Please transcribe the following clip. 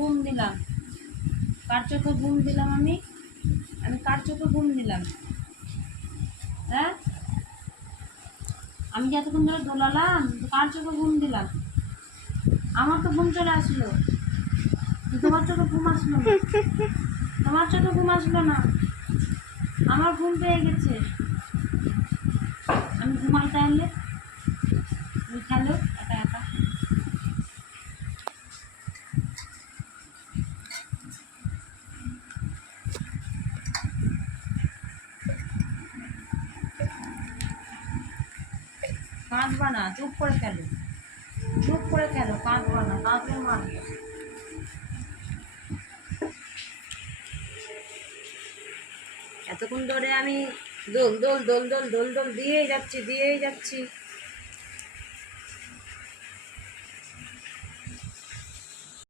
ঘুম দিলাম? কার চোখে ঘুম দিলাম আমি? আমি কার চোখে ঘুম দিলাম? হ্যাঁ, আমি যে এতক্ষণ ধরে দোলালাম, কার চোখে ঘুম দিলাম? আমার তো ঘুম চলে আসলো, তোমার চোখে ঘুম আসলো না। তোমার চোখে ঘুম আসলো না, আমার ঘুম পেয়ে গেছে। আমি ঘুমাই তাহলে, তুমি খেলো একা একা। কাঁদবা না, চুপ করে খেলো, চুপ করে খেলো, কাঁদবা না, কাঁদলে মারবো। এতক্ষণ ধরে আমি দোল দোল দোল দোল দোল দোল দিয়েই যাচ্ছি, দিয়েই যাচ্ছি।